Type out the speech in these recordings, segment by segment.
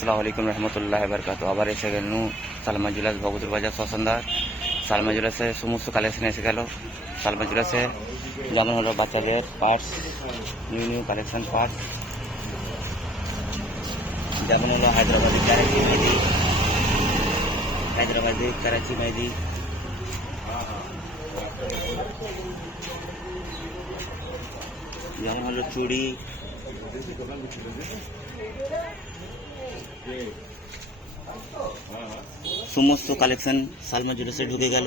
আসসালামু আলাইকুম রহমতুল্লাহ বরকাত। আবার এসে গেল সালমা জুয়েলার্স ভগতুর বাজার সসন্দার। সালমা জুয়েলার্সে সমস্ত কালেকশন এসে গেল। সালমা জুয়েলার্সে যেমন হলো বাচ্চাদের পার্টস, নিউ কালেকশন পার্টস, যেমন হলো হায়দ্রাবাদি করাচি মেহেদি, যেমন হলো চুড়ি, সমস্ত কালেকশন সালমা জুয়েলার্সে ঢুকে গেল।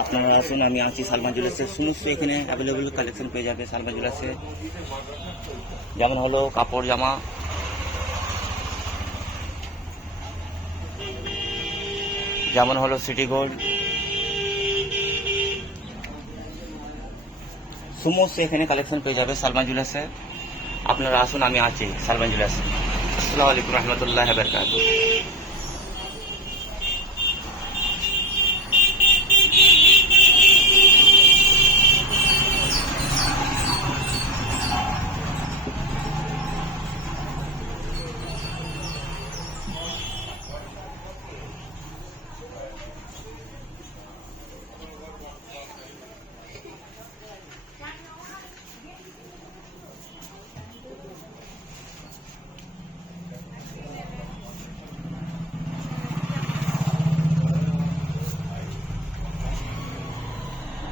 আপনারা আসুন, আমি আছি সালমা জুয়েলার্সে। সমস্ত এখানে অ্যাভেলেবল কালেকশন পেয়ে যাবে সালমা জুয়েলার্সে। যেমন হলো কাপড় জামা, যেমন হলো সিটি গোল্ড, সমস্ত এখানে কালেকশন পেয়ে যাবে সালমা জুয়েলার্সে। আপনারা আসুন, আমি আছি সালমা জুয়েলার্সে। আসসালামু আলাইকুম রহমতুল্লাহ বরকাতুহু।